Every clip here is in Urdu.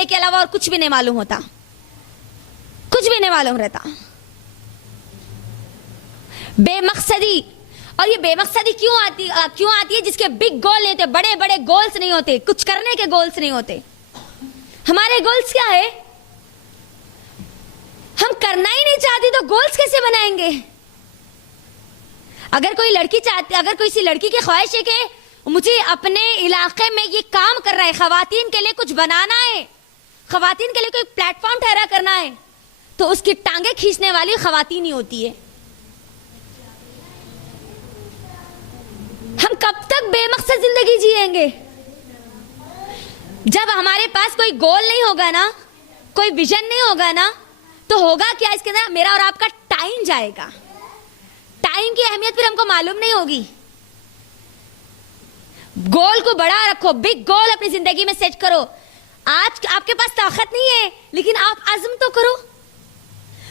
پینے کے علاوہ اور کچھ بھی نہیں معلوم ہوتا, کچھ بھی نہیں معلوم رہتا. بے مقصدی, اور یہ بے مقصدی کیوں آتی ہے؟ جس کے بگ گول نہیں ہوتے, بڑے بڑے گولز نہیں ہوتے, کچھ کرنے کے گولز نہیں ہوتے. ہمارے گولز کیا ہے؟ ہم کرنا ہی نہیں چاہتے تو گولز کیسے بنائیں گے؟ اگر کوئی لڑکی چاہتی, اگر کوئی سی لڑکی کی خواہش ہے کہ مجھے اپنے علاقے میں یہ کام کر رہا ہے, خواتین کے لیے کچھ بنانا ہے, خواتین کے لیے کوئی پلیٹ فارم ٹھہرا کرنا ہے, تو اس کی ٹانگیں کھینچنے والی خواتین ہی ہوتی ہے. ہم کب تک بے مقصد زندگی جیئیں گے؟ جب ہمارے پاس کوئی گول نہیں ہوگا نا, کوئی ویژن نہیں ہوگا نا, تو ہوگا کیا اس کے اندر؟ میرا اور آپ کا ٹائم جائے گا. ٹائم کی اہمیت پھر ہم کو معلوم نہیں ہوگی. گول کو بڑا رکھو, بگ گول اپنی زندگی میں سیٹ کرو. آج آپ کے پاس طاقت نہیں ہے لیکن آپ عزم تو کرو.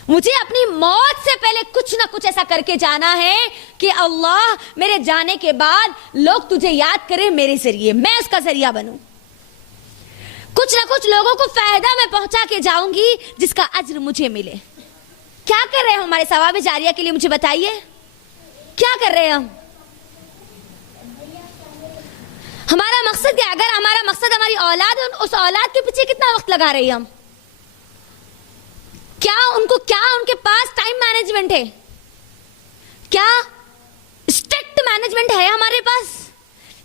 مجھے اپنی موت سے پہلے کچھ نہ کچھ ایسا کر کے جانا ہے کہ اللہ میرے جانے کے بعد لوگ تجھے یاد کریں میرے ذریعے, میں اس کا ذریعہ بنوں. کچھ نہ کچھ لوگوں کو فائدہ میں پہنچا کے جاؤں گی جس کا اجر مجھے ملے. کیا کر رہے ہیں ہمارے ثواب جاریہ کے لیے؟ مجھے بتائیے کیا کر رہے ہیں ہم؟ ہمارا مقصد کیا؟ اگر ہمارا مقصد ہماری اولاد ہے, اس اولاد کے پیچھے کتنا وقت لگا رہے ہیں ہم؟ کیا ان کے پاس ٹائم مینجمنٹ ہے؟ کیا اسٹرکٹ مینجمنٹ ہے ہمارے پاس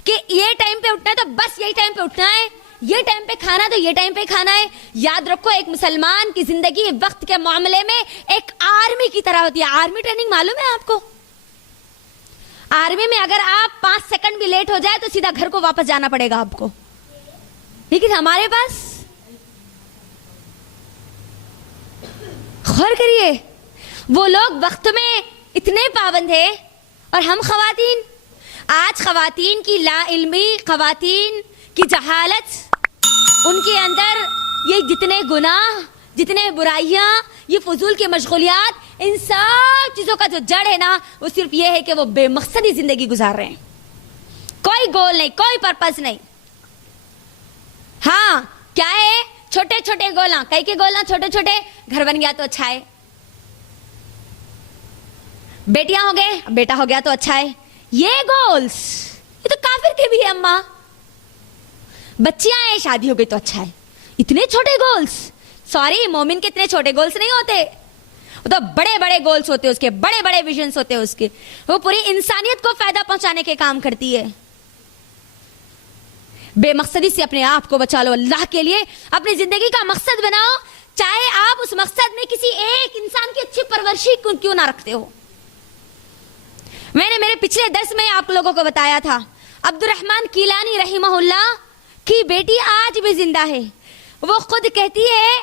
کہ یہ ٹائم پہ اٹھنا ہے تو بس یہی ٹائم پہ اٹھنا ہے, یہ ٹائم پہ کھانا تو یہ ٹائم پہ کھانا ہے؟ یاد رکھو, ایک مسلمان کی زندگی وقت کے معاملے میں ایک آرمی کی طرح ہوتی ہے. آرمی ٹریننگ معلوم ہے آپ کو؟ آرمی میں اگر آپ 5 سیکنڈ بھی لیٹ ہو جائے تو سیدھا گھر کو واپس جانا پڑے گا آپ کو. لیکن ہمارے پاس, غور کریے, وہ لوگ وقت میں اتنے پابند ہیں اور ہم خواتین, آج خواتین کی لا علمی, خواتین کی جہالت, ان کے اندر یہ جتنے گناہ, جتنے برائیاں, یہ فضول کی مشغولیات, ان سب چیزوں کا جو جڑ ہے نا, وہ صرف یہ ہے کہ وہ بے مقصدی زندگی گزار رہے ہیں. کوئی گول نہیں, کوئی پرپس نہیں. ہاں کیا ہے؟ چھوٹے چھوٹے گولاں, کئی کے گولاں چھوٹے چھوٹے, گھر بن گیا تو اچھا ہے, بیٹیاں ہو گئے, بیٹا ہو گیا تو اچھا ہے. یہ گولز یہ تو کافر کے بھی ہے اماں. بچیاں ہیں, شادی ہو گئی تو اچھا ہے. اتنے چھوٹے گولز, سوری, مومن کے اتنے چھوٹے گولز نہیں ہوتے, وہ تو بڑے بڑے گولز ہوتے, اس کے بڑے بڑے ویژنز ہوتے, اس کے وہ پوری انسانیت کو فائدہ پہنچانے کے کام کرتی ہے. بے مقصدی سے اپنے آپ کو بچا لو, اللہ کے لیے اپنی زندگی کا مقصد بناؤ, چاہے آپ اس مقصد میں کسی ایک انسان کی اچھی پرورشی کیوں نہ رکھتے ہو. میں نے میرے پچھلے درس میں آپ لوگوں کو بتایا تھا, عبد الرحمن کیلانی رحمہ اللہ کی بیٹی آج بھی زندہ ہے. وہ خود کہتی ہے,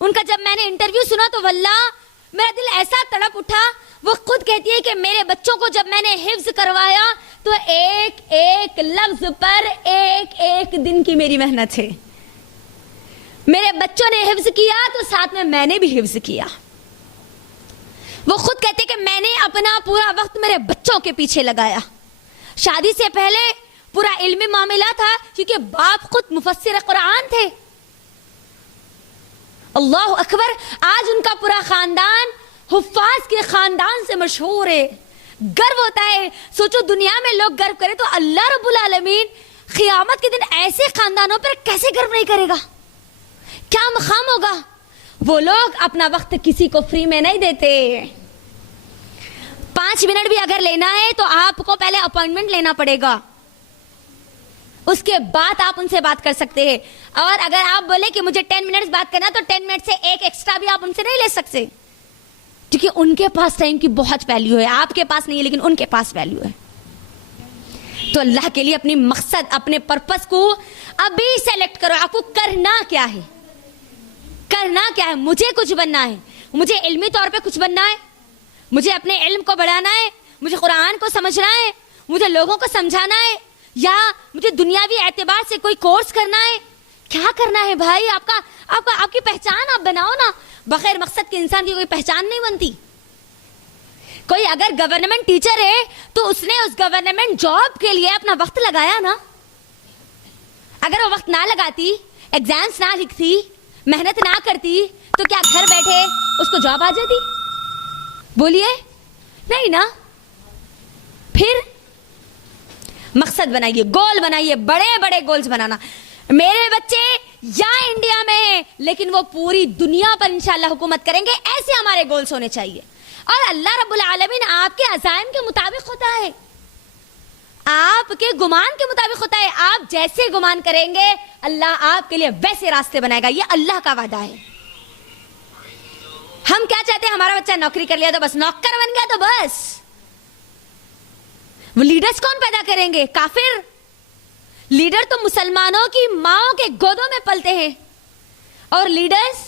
ان کا جب میں نے انٹرویو سنا تو واللہ میرا دل ایسا تڑپ اٹھا. وہ خود کہتی ہے کہ میرے بچوں کو جب میں نے حفظ کروایا تو ایک ایک لفظ پر ایک ایک دن کی میری محنت ہے. میرے بچوں نے حفظ کیا تو ساتھ میں نے بھی حفظ کیا. وہ خود کہتے کہ میں نے اپنا پورا وقت میرے بچوں کے پیچھے لگایا. شادی سے پہلے پورا علمی معاملہ تھا کیونکہ باپ خود مفسر قرآن تھے. اللہ اکبر, آج ان کا پورا خاندان حفاظ کے خاندان سے مشہور ہے. گرو ہوتا ہے. سوچو دنیا میں لوگ گرو کرے تو اللہ رب العالمین قیامت کے دن ایسے خاندانوں پر کیسے گرو نہیں کرے گا؟ کیا مقام ہوگا؟ وہ لوگ اپنا وقت کسی کو فری میں نہیں دیتے. 5 منٹ بھی اگر لینا ہے تو آپ کو پہلے اپوائنٹمنٹ لینا پڑے گا, اس کے بعد آپ ان سے بات کر سکتے ہیں. اور اگر آپ بولے کہ مجھے 10 منٹس بات کرنا تو 10 منٹ سے ایک ایکسٹرا بھی آپ ان سے نہیں لے سکتے, کیونکہ ان کے پاس ٹائم کی بہت ویلیو ہے. آپ کے پاس نہیں ہے لیکن ان کے پاس ویلیو ہے. تو اللہ کے لیے اپنی مقصد, اپنے پرپس کو ابھی سیلیکٹ کرو. آپ کو کرنا کیا ہے؟ کرنا کیا ہے؟ مجھے کچھ بننا ہے, مجھے علمی طور پہ کچھ بننا ہے, مجھے اپنے علم کو بڑھانا ہے, مجھے قرآن کو سمجھنا ہے, مجھے لوگوں کو سمجھانا ہے, یا مجھے دنیاوی اعتبار سے کوئی کورس کرنا ہے. کیا کرنا ہے بھائی؟ آپ کی پہچان آپ بناؤ نا. بغیر مقصد کے انسان کی کوئی پہچان نہیں بنتی. کوئی اگر گورنمنٹ ٹیچر ہے تو اس نے اس گورنمنٹ جاب کے لیے اپنا وقت لگایا نا. اگر وہ وقت نہ لگاتی, ایگزامس نہ لکھتی, محنت نہ کرتی تو کیا گھر بیٹھے اس کو جاب آ جاتی؟ بولیے نہیں نا. پھر مقصد بنائیے, گول بنائیے, بڑے بڑے گولز بنانا. میرے بچے یا انڈیا میں ہیں لیکن وہ پوری دنیا پر انشاءاللہ حکومت کریں گے, ایسے ہمارے گولز ہونے چاہیے. اور اللہ رب العالمین آپ کے عزائم کے مطابق ہوتا ہے, آپ کے گمان کے مطابق ہوتا ہے. آپ جیسے گمان کریں گے اللہ آپ کے لیے ویسے راستے بنائے گا, یہ اللہ کا وعدہ ہے. ہم کیا چاہتے ہیں, ہمارا بچہ نوکری کر لیا تو بس, نوکر بن گیا تو بس. وہ لیڈرز کون پیدا کریں گے؟ کافر. لیڈر تو مسلمانوں کی ماؤں کے گودوں میں پلتے ہیں, اور لیڈرز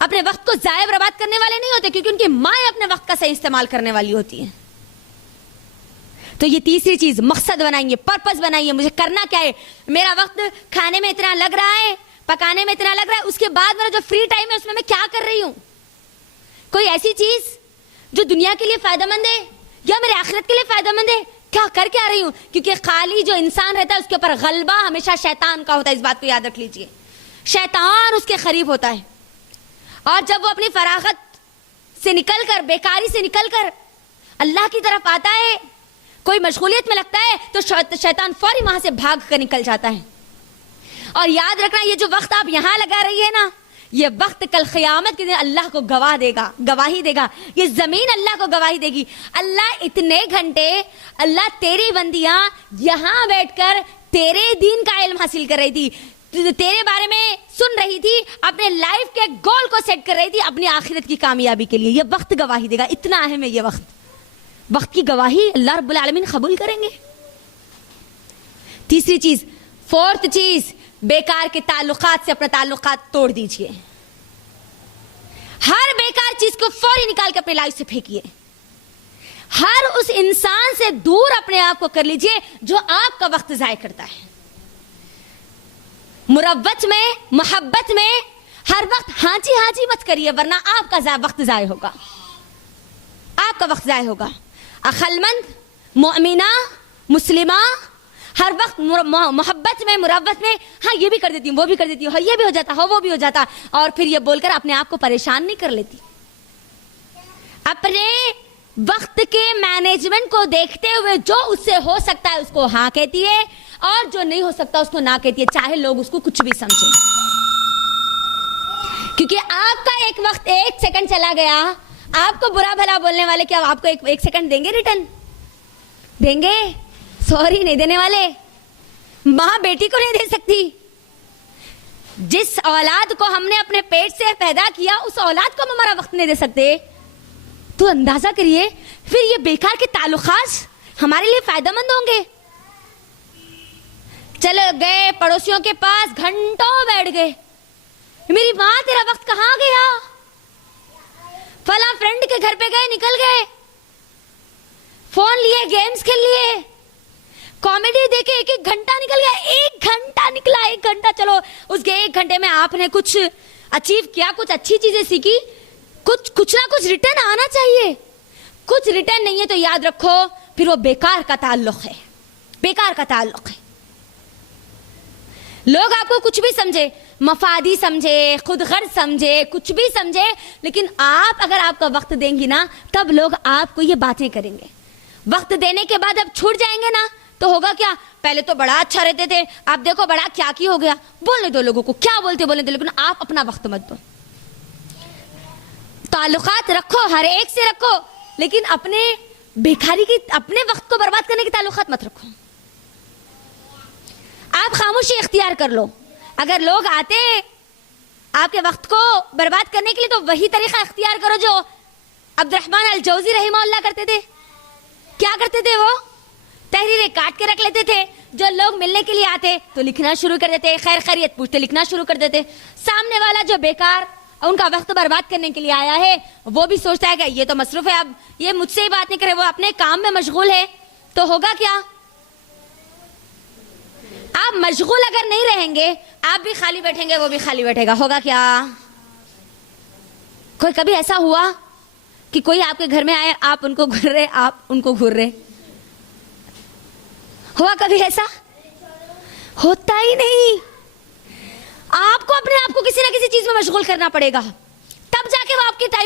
اپنے وقت کو ضائع برباد کرنے والے نہیں ہوتے کیونکہ ان کی مائیں اپنے وقت کا صحیح استعمال کرنے والی ہوتی ہیں. تو یہ تیسری چیز, مقصد بنائیے, پرپس بنائیے, مجھے کرنا کیا ہے. میرا وقت کھانے میں اتنا لگ رہا ہے, پکانے میں اتنا لگ رہا ہے, اس کے بعد میرا جو فری ٹائم ہے اس میں کیا کر رہی ہوں. کوئی ایسی چیز جو دنیا کے لیے فائدہ مند ہے یا میرے آخرت کے لیے فائدہ مند ہے, کیا کر کے آ رہی ہوں. کیونکہ خالی جو انسان رہتا ہے اس کے اوپر غلبہ ہمیشہ شیطان کا ہوتا ہے, اس بات کو یاد رکھ لیجئے. شیطان اس کے قریب ہوتا ہے, اور جب وہ اپنی فراغت سے نکل کر, بیکاری سے نکل کر اللہ کی طرف آتا ہے, کوئی مشغولیت میں لگتا ہے تو شیطان فوری وہاں سے بھاگ کر نکل جاتا ہے. اور یاد رکھنا, یہ جو وقت آپ یہاں لگا رہی ہے نا, یہ وقت کل قیامت کے دن اللہ کو گواہی دے گا. یہ زمین اللہ کو گواہی دے گی. اللہ اتنے گھنٹے, اللہ تیری بندیاں یہاں بیٹھ کر تیرے دین کا علم حاصل کر رہی تھی, تیرے بارے میں سن رہی تھی, اپنے لائف کے گول کو سیٹ کر رہی تھی اپنی آخرت کی کامیابی کے لیے. یہ وقت گواہی دے گا, اتنا اہم ہے یہ وقت. وقت کی گواہی اللہ رب العالمین قبول کریں گے. تیسری چیز, فورتھ چیز, بیکار کے تعلقات سے اپنا تعلقات توڑ دیجئے. ہر بیکار چیز کو فوری نکال کے اپنے لائف سے پھینکیے. ہر اس انسان سے دور اپنے آپ کو کر لیجئے جو آپ کا وقت ضائع کرتا ہے. مروت میں, محبت میں ہر وقت ہاں جی مت کریے, ورنہ آپ کا وقت ضائع ہوگا, آپ کا وقت ضائع ہوگا. عقل مند, مؤمنہ, مسلمہ ہر وقت محبت میں, مروت میں, ہاں یہ بھی کر دیتی ہوں, وہ بھی کر دیتی ہوں, یہ بھی ہو جاتا, وہ بھی ہو جاتا, اور پھر یہ بول کر اپنے آپ کو پریشان نہیں کر لیتی. اپنے وقت کے مینجمنٹ کو دیکھتے ہوئے جو اس سے ہو سکتا ہے اس کو ہاں کہتی ہے, اور جو نہیں ہو سکتا اس کو نہ کہتی ہے, چاہے لوگ اس کو کچھ بھی سمجھیں. کیونکہ آپ کا ایک وقت 1 سیکنڈ چلا گیا, آپ کو برا بھلا بولنے والے کیا آپ کو ایک سیکنڈ دیں گے ریٹرن؟ دیں گے؟ سوری نہیں دینے والے. ماں بیٹی کو نہیں دے سکتی. جس اولاد کو ہم نے اپنے پیٹ سے پیدا کیا اس اولاد کو ہم ہمارا وقت نہیں دے سکتے, تو اندازہ کریے پھر یہ بیکار کے تعلقات ہمارے لیے فائدہ مند ہوں گے. چلو گئے پڑوسیوں کے پاس, گھنٹوں بیٹھ گئے, میری ماں تیرا وقت کہاں گیا, فلاں فرینڈ کے گھر پہ گئے, نکل گئے, فون لیے, گیمز کھیل لیے, کامیڈی دیکھے, 1 گھنٹہ نکل گیا. 1 گھنٹہ نکلا, 1 گھنٹہ. چلو اس کے 1 گھنٹے میں آپ نے کچھ اچیو کیا, کچھ اچھی چیزیں سیکھی, کچھ نہ کچھ ریٹرن آنا چاہیے. کچھ ریٹرن نہیں ہے تو یاد رکھو پھر وہ بیکار کا تعلق ہے, بیکار کا تعلق ہے. لوگ آپ کو کچھ بھی سمجھے, مفادی سمجھے, خود غرض سمجھے, کچھ بھی سمجھے, لیکن آپ اگر آپ کا وقت دیں گی نا تب لوگ آپ کو یہ باتیں کریں گے. وقت دینے کے بعد اب چھوٹ جائیں گے نا تو ہوگا کیا, پہلے تو بڑا اچھا رہتے تھے, اب دیکھو بڑا کیا کی ہو گیا. بولنے دو لوگوں کو, کیا بولتے بولنے دو, لیکن آپ اپنا وقت مت دو. تعلقات رکھو, ہر ایک سے رکھو, لیکن اپنے بیکاری کی, اپنے وقت کو برباد کرنے کے تعلقات مت رکھو. آپ خاموشی اختیار کر لو. اگر لوگ آتے ہیں آپ کے وقت کو برباد کرنے کے لیے تو وہی طریقہ اختیار کرو جو عبد الرحمن الجوزی رحمہ اللہ کرتے تھے. کیا کرتے تھے وہ؟ تحریریں کاٹ کے رکھ لیتے تھے. جو لوگ ملنے کے لیے آتے تو لکھنا شروع کر دیتے, خیر خیریت پوچھتے, لکھنا شروع کر دیتے. سامنے والا جو بیکار ان کا وقت برباد کرنے کے لیے آیا ہے وہ بھی سوچتا ہے کہ یہ تو مصروف ہے, اب یہ مجھ سے ہی بات نہیں کرے, وہ اپنے کام میں مشغول ہے, تو ہوگا کیا؟ آپ مشغول اگر نہیں رہیں گے, آپ بھی خالی بیٹھیں گے, وہ بھی خالی بیٹھے گا, ہوگا کیا؟ کوئی کبھی ایسا ہوا کہ کوئی آپ کے گھر میں آئے, آپ ان کو گھر رہے, آپ ان کو گھر رہے؟ ہوا کبھی ایسا؟ ہوتا ہی نہیں. آپ کو اپنے آپ کو کسی نہ کسی چیز میں مشغول کرنا پڑے گا, تب جا کے وہ آپ کی ٹائم